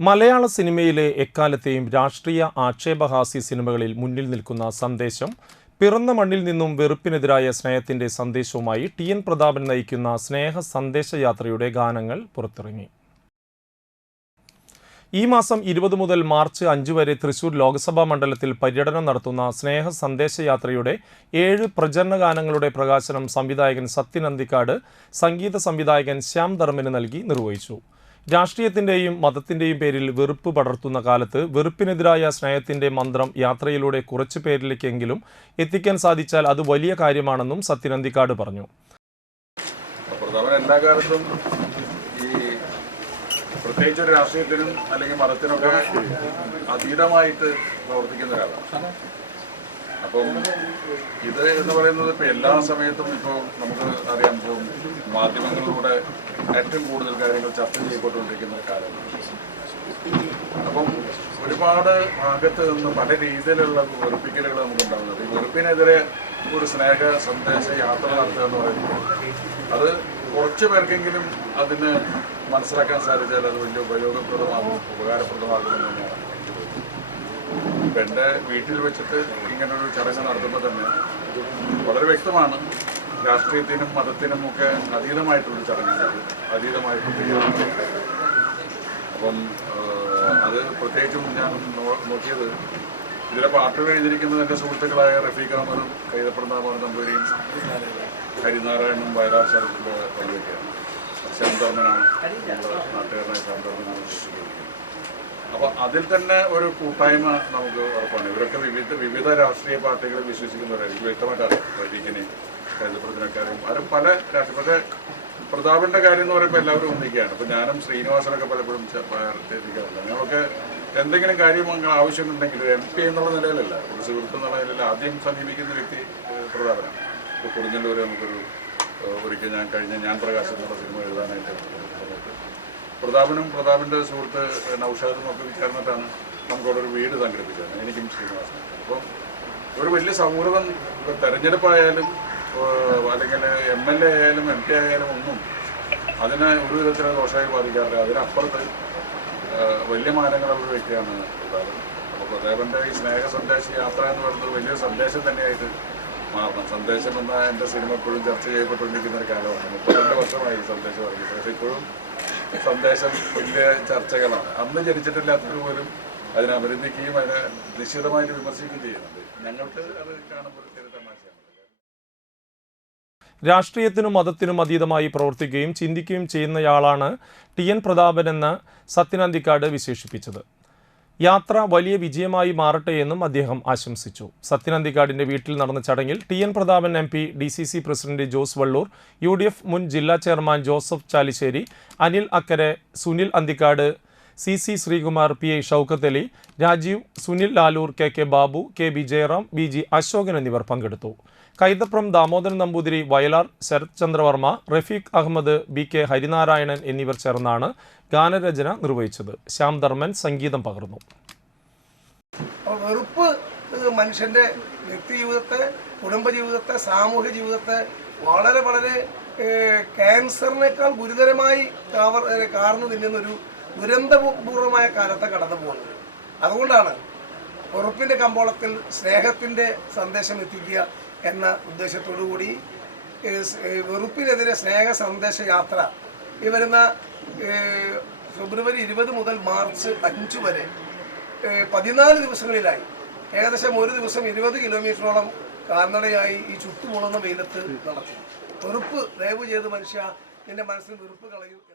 മലയാള സിനിമയിലെ എക്കാലത്തെയും രാഷ്ട്രീയ ആക്ഷേപഹാസ്യ സിനിമകളിൽ മുന്നിൽ നിൽക്കുന്ന സന്ദേശം പിറന്ന മണ്ണിൽ നിന്നും വെറുപ്പിനെതിരായ സ്നേഹത്തിന്റെ സന്ദേശവുമായി ടി എൻ പ്രതാപൻ നയിക്കുന്ന സ്നേഹ സന്ദേശയാത്രയുടെ ഗാനങ്ങൾ പുറത്തിറങ്ങി. ഈ മാസം ഇരുപത് മുതൽ മാർച്ച് അഞ്ച് വരെ തൃശൂർ ലോക്സഭാ മണ്ഡലത്തിൽ പര്യടനം നടത്തുന്ന സ്നേഹ സന്ദേശയാത്രയുടെ ഏഴ് പ്രചരണ ഗാനങ്ങളുടെ പ്രകാശനം സംവിധായകൻ സത്യൻ അന്തിക്കാട് സംഗീത സംവിധായകൻ ശ്യാം ധർമ്മന് നൽകി നിർവഹിച്ചു. രാഷ്ട്രീയത്തിന്റെയും മതത്തിന്റെയും പേരിൽ വെറുപ്പ് പടർത്തുന്ന കാലത്ത് വെറുപ്പിനെതിരായ സ്നേഹത്തിന്റെ മന്ത്രം യാത്രയിലൂടെ കുറച്ച് പേരിലേക്കെങ്കിലും എത്തിക്കാൻ സാധിച്ചാൽ അത് വലിയ കാര്യമാണെന്നും സത്യനന്ദിക്കാട് പറഞ്ഞു. എല്ലാ കാലത്തും ഈ പ്രത്യേകിച്ച് ഒരു രാഷ്ട്രീയത്തിനും അല്ലെങ്കിൽ മതത്തിനൊക്കെ അതീതമായിട്ട് പ്രവർത്തിക്കുന്ന ഒരാളാണ്. അപ്പം ഇത് എന്ന് പറയുന്നത് ഇപ്പം എല്ലാ സമയത്തും ഇപ്പോൾ നമുക്ക് അറിയാം ഇപ്പം മാധ്യമങ്ങളിലൂടെ ഏറ്റവും കൂടുതൽ കാര്യങ്ങൾ ചർച്ച ചെയ്യപ്പെട്ടുകൊണ്ടിരിക്കുന്ന ഒരു കാലമാണ് അപ്പം ഒരുപാട് ഭാഗത്ത് നിന്ന് പല രീതിയിലുള്ള വെറുപ്പിക്കലുകൾ നമുക്ക് ഈ വെറുപ്പിനെതിരെ ഒരു സ്നേഹ സന്ദേശ യാത്ര നടത്തുക എന്ന് പറയുന്നത് അത് കുറച്ച് പേർക്കെങ്കിലും അതിന് മനസ്സിലാക്കാൻ സാധിച്ചാൽ അത് വലിയ ഉപയോഗപ്രദമാകും ഉപകാരപ്രദമാകുമെന്ന് തന്നെയാണ് എനിക്ക് ഇപ്പം എന്റെ വീട്ടിൽ വെച്ചിട്ട് ഇങ്ങനൊരു ചടങ്ങ് നടത്തുമ്പോൾ തന്നെ വളരെ വ്യക്തമാണ് രാഷ്ട്രീയത്തിനും മതത്തിനും ഒക്കെ അതീതമായിട്ടുള്ള ചടങ്ങാണ് അതീതമായിട്ടുള്ള അപ്പം അത് പ്രത്യേകിച്ചും ഞാൻ നോക്കിയത് ഇതിലെ പാട്ടുകൾ എഴുതിയിരിക്കുന്നത് എന്റെ സുഹൃത്തുക്കളായ റഫീഖ് അഹമ്മദും കൈതപ്രതാപൻ നമ്പൂരിയും ഹരിനാരായണനും വയലാർ ശരത്തിന്റെ പങ്കുവയ്ക്കുകയാണ് ശാന്തർമ്മനാണ് നാട്ടുകാരനായ ശാന്തർമ്മനാണ് സൃഷ്ടിച്ചിരിക്കുന്നത്. അപ്പോൾ അതിൽ തന്നെ ഒരു കൂട്ടായ്മ നമുക്ക് ഉറപ്പാണ്. ഇവരൊക്കെ വിവിധ വിവിധ രാഷ്ട്രീയ പാർട്ടികളെ വിശ്വസിക്കുന്നവരായിരിക്കും. വ്യക്തമായിട്ടാണ് അറിയാം റഫീഖിനെയും കൈതപ്രതിനക്കാരെയും അവരും പല രാഷ്ട്രീയ പക്ഷേ പ്രതാപന്റെ കാര്യം എന്ന് പറയുമ്പോൾ എല്ലാവരും ഒന്നിക്കുകയാണ്. അപ്പോൾ ഞാനും ശ്രീനിവാസനൊക്കെ പലപ്പോഴും എത്തിക്കാറില്ല ഞങ്ങളൊക്കെ എന്തെങ്കിലും കാര്യം അങ്ങനെ ആവശ്യമുണ്ടെങ്കിൽ എം പി എന്നുള്ള നിലയിലല്ല. ഒരു സുഹൃത്ത് എന്നുള്ള നിലയിൽ ആദ്യം സമീപിക്കുന്ന വ്യക്തി പ്രതാപനാണ്. ഇപ്പോൾ കൊടുങ്ങല്ലൂർ നമുക്കൊരു ഒരിക്കൽ ഞാൻ കഴിഞ്ഞ ഞാൻ പ്രകാശം എന്നുള്ള സിനിമ എഴുതാനായിട്ട് പ്രതാപനും പ്രതാപിന്റെ സുഹൃത്ത് നൌഷാദും ഒക്കെ ചേർന്നിട്ടാണ് നമുക്കവിടെ ഒരു വീട് സംഘടിപ്പിച്ചത്. എനിക്കും ശ്രീനിവാസനും. അപ്പം ഒരു വലിയ സൗഹൃദം തെരഞ്ഞെടുപ്പായാലും അല്ലെങ്കിൽ എം എൽ എ ആയാലും എം പി ആയാലും ഒന്നും അതിനെ ഒരു വിധത്തിലും ദോഷമായി ബാധിക്കാറില്ല. അതിനപ്പുറത്ത് വലിയ മാനങ്ങളുള്ള അവർ വ്യക്തിയാണ് പ്രതാപൻ. അപ്പോൾ പ്രതാപന്റെ ഈ സ്നേഹ സന്ദേശ യാത്ര എന്ന് പറയുന്നത് വലിയൊരു സന്ദേശം തന്നെയായിട്ട് മാറണം. സന്ദേശം എന്ന എന്റെ സിനിമ എപ്പോഴും ചർച്ച ചെയ്യപ്പെട്ടുകൊണ്ടിരിക്കുന്ന ഒരു കാലമാണ്. മുപ്പത്തിരണ്ട് വർഷമായി സന്ദേശം ഇറങ്ങി പക്ഷേ ഇപ്പോഴും സന്ദേശം വലിയ ചർച്ചകളാണ്. അന്ന് ജനിച്ചിട്ടില്ലാത്തവർ പോലും അതിനെ അഭിനന്ദിക്കുകയും അതിനെ നിശ്ചിതമായിട്ട് വിമർശിക്കുകയും ചെയ്യുന്നുണ്ട്. ഞങ്ങൾക്ക് അത് കാണുമ്പോൾ തമാശയാണ്. രാഷ്ട്രീയത്തിനും മതത്തിനും അതീതമായി പ്രവർത്തിക്കുകയും ചിന്തിക്കുകയും ചെയ്യുന്നയാളാണ് ടി എൻ പ്രതാപൻ എന്ന് സത്യനന്ദിക്കാട് വിശേഷിപ്പിച്ചത്. യാത്ര വലിയ വിജയമായി മാറട്ടെ എന്നും അദ്ദേഹം ആശംസിച്ചു. സത്യനന്ദിക്കാടിന്റെ വീട്ടിൽ നടന്ന ചടങ്ങിൽ T N Prathapan M P D C C president Jose Vallur U D F മുൻ ജില്ലാ chairman Joseph Chalissery Anil Akkara Sunil Anthikad C C Sreekumar P I Shoukath Ali Rajeev Sunil Laloor K K Babu K B Jayaram B G Ashokan എന്നിവർ പങ്കെടുത്തു. Kaithapram Damodaran Namboothiri Vayalar Sarath Chandravarma Rafeeq Ahammed B K Harinarayanan എന്നിവർ ചേർന്നാണ് ഗാനരചന നിർവഹിച്ചത്. ശ്യാം ധർമ്മൻ സംഗീതം പകർന്നു. വെറുപ്പ് മനുഷ്യന്റെ മനുഷ്യന്റെ വ്യക്തി ജീവിതത്തെ കുടുംബജീവിതത്തെ സാമൂഹ്യ ജീവിതത്തെ വളരെ വളരെ ക്യാൻസറിനേക്കാൾ ഗുരുതരമായി കാവർ കാർന്നു തിന്നുന്നൊരു ദുരന്തപൂർവമായ കാലത്തെ കടന്നു പോകുന്നത്. അതുകൊണ്ടാണ് ഉറപ്പിന്റെ കമ്പോളത്തിൽ സ്നേഹത്തിന്റെ സന്ദേശം എത്തിക്കുക എന്ന ഉദ്ദേശത്തോടു കൂടി വെറുപ്പിനെതിരെ സ്നേഹ സന്ദേശ യാത്ര. ഈ വരുന്ന ഫെബ്രുവരി ഇരുപത് മുതൽ മാർച്ച് അഞ്ച് വരെ പതിനാല് ദിവസങ്ങളിലായി. ഏകദേശം ഒരു ദിവസം ഇരുപത് കിലോമീറ്ററോളം കാൽനടയായി ഈ ചുട്ടുപൊളുന്ന വെയിലത്ത് നടത്തി വെറുപ്പ് ദയവ് ചെയ്ത് മനുഷ്യ നിന്റെ മനസ്സിൽ വെറുപ്പ് കളയൂ